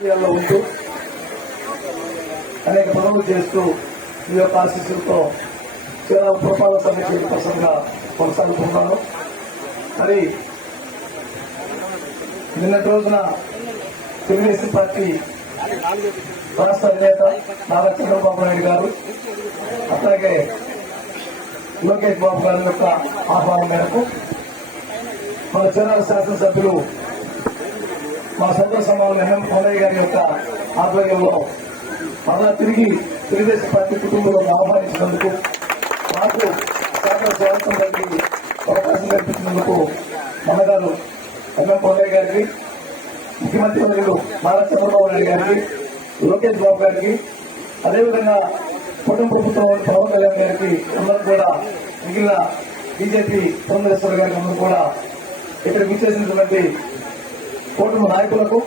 ఉంటూ అనేక పనులు చేస్తూ ఈ యొక్క ఆశీస్సులతో చీరాల పురపాలక సమితి చైర్పర్సన్గా కొనసాగుతున్నాను. మరి నిన్నటి రోజున తెలుగుదేశం పార్టీ రాష్ట్ర అధినేత నారా చంద్రబాబు నాయుడు గారు అట్లాగే లోకేష్ బాబు గారి యొక్క ఆహ్వానం మేరకు మన చీరాల శాసనసభ్యులు మా సోదర సమానం ఎం కొండయ్య గారి యొక్క ఆధ్వర్యంలో మరలా తిరిగి తెలుగుదేశం పార్టీ కుటుంబంలో ఆహ్వానించినందుకు మాకు శాసన స్వాగతం కలిగి అవకాశం కల్పించినందుకు మనగారు ఎం కొండయ్య గారికి, ముఖ్యమంత్రి వర్యులు నారా చంద్రబాబు నాయుడు గారికి, లోకేష్ బాబు గారికి, అదేవిధంగా కుటుంబ ప్రభుత్వం పవన్ కళ్యాణ్ గారికి అందరూ కూడా, మిగిలిన బీజేపీ పురంధరేశ్వర గారికి అందరూ కూడా ఇక్కడ విచ్చేసినటువంటి కూటమి నాయకులకు,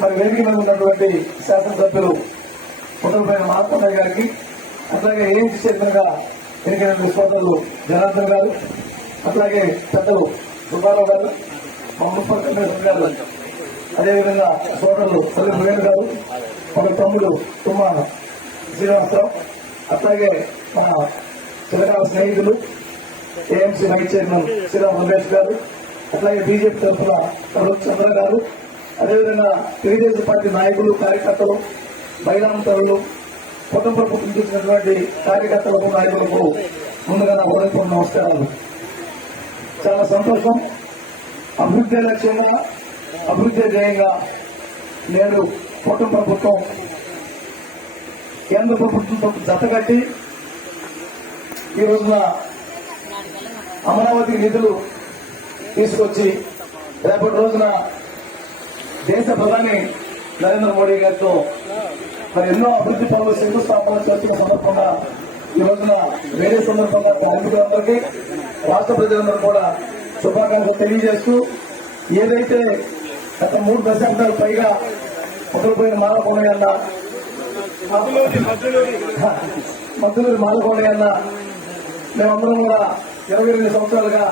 మరి వేదిక మీద ఉన్నటువంటి శాసనసభ్యులు కుటుంబమైన మహాత్మయ్య గారికి, అట్లాగే ఏఎంసీ చైర్మన్ గా ఎన్నికైన సోదరులు జనార్దన్ గారు, అట్లాగే పెద్దలు సుబ్బారావు గారు, మా మున్సిపల్ కమిషనర్ గారు, అదేవిధంగా సోదరులు తల్లి వేణు గారు, మన తమ్ముడు తుమ్మ శ్రీనివాసరావు, అట్లాగే మన చిలకాల స్నేహితులు AMC vice chairman Sriram Ramesh garu, అట్లాగే బీజేపీ తరఫున తరుణ్ చంద్ర గారు, అదేవిధంగా తెలుగుదేశం పార్టీ నాయకులు, కార్యకర్తలు, మహిళాంతరులు, కుటుంబ ప్రభుత్వం చూసినటువంటి కార్యకర్తలకు, నాయకులకు ముందుగా నా హృదయపూర్వక నమస్కారాలు. చాలా సంతోషం. అభివృద్ధి లక్ష్యంగా, అభివృద్ధి ధ్యేయంగా నేడు కుటుంబ ప్రభుత్వం కేంద్ర ప్రభుత్వంతో జతగట్టి ఈ రోజున అమరావతి నిధులు తీసుకొచ్చి రేపటి రోజున దేశ ప్రధాని నరేంద్ర మోడీ గారితో మరి ఎన్నో అభివృద్ధి పనులు శంకుస్థాపన చేస్తున్న సందర్భంగా ఈ రోజున వేరే సందర్భంగా కార్మికులందరికీ, రాష్ట్ర ప్రజలందరూ కూడా శుభాకాంక్షలు తెలియజేస్తూ, ఏదైతే గత 3 దశాబ్దాలు పైగా మొదలుపోయిన మాలకొండయ్య మధ్యలూరి మాలకొండయ్య మేమందరం కూడా 22 సంవత్సరాలుగా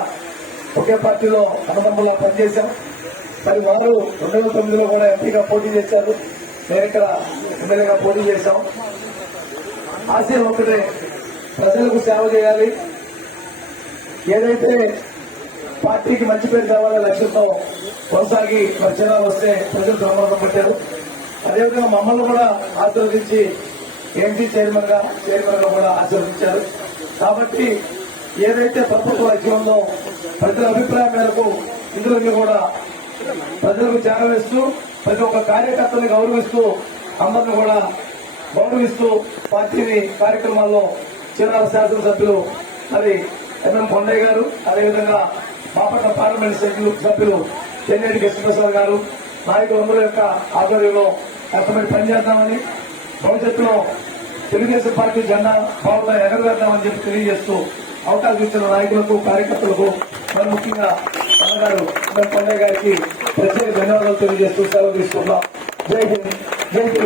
ఒకే పార్టీలో అన్నదమ్ములా పనిచేశాం. మరి వారు 2009లో కూడా ఎంపీగా పోటీ చేశారు, నేను ఇక్కడ ఎమ్మెల్యేగా పోటీ చేశాం. ఆశయం ఒకటే, ప్రజలకు సేవ చేయాలి, ఏదైతే పార్టీకి మంచి పేరు కావాలనే లక్ష్యంతో కొనసాగి మరి చీరాలు వస్తే ప్రజలు సంబంధం పెట్టారు. అదేవిధంగా మమ్మల్ని కూడా ఆశీర్వదించి ఏఎంసీ చైర్మన్ గా కూడా ఆశీర్వదించారు. కాబట్టి ఏదైతే ప్రభుత్వ లక్ష్యం ఉందో ప్రజల అభిప్రాయం మేరకు ఇందులో కూడా ప్రజలకు చేరవేస్తూ, ప్రతి ఒక్క కార్యకర్తని గౌరవిస్తూ, అందరిని కూడా గౌరవిస్తూ పార్టీని కార్యక్రమాల్లో చీరాల శాసనసభ్యులు మరి ఎంఎం కొండయ్య గారు, అదేవిధంగా బాపట్ల పార్లమెంట్ సభ్యులు చెన్నేటి కృష్ణప్రసాద్ గారు, నాయకులందరూ యొక్క ఆధ్వర్యంలో కష్టపడి పనిచేద్దామని, భవిష్యత్తులో తెలుగుదేశం పార్టీ జెండా బాగుందా ఎగరవేద్దామని చెప్పి తెలియజేస్తూ అవకాశం ఇచ్చిన నాయకులకు, కార్యకర్తలకు, మరి ముఖ్యంగా అన్నగారు కొండయ్య గారికి ప్రత్యేక ధన్యవాదాలు తెలియజేస్తూ సెలవు తీసుకుందాం. జై హింద్, జై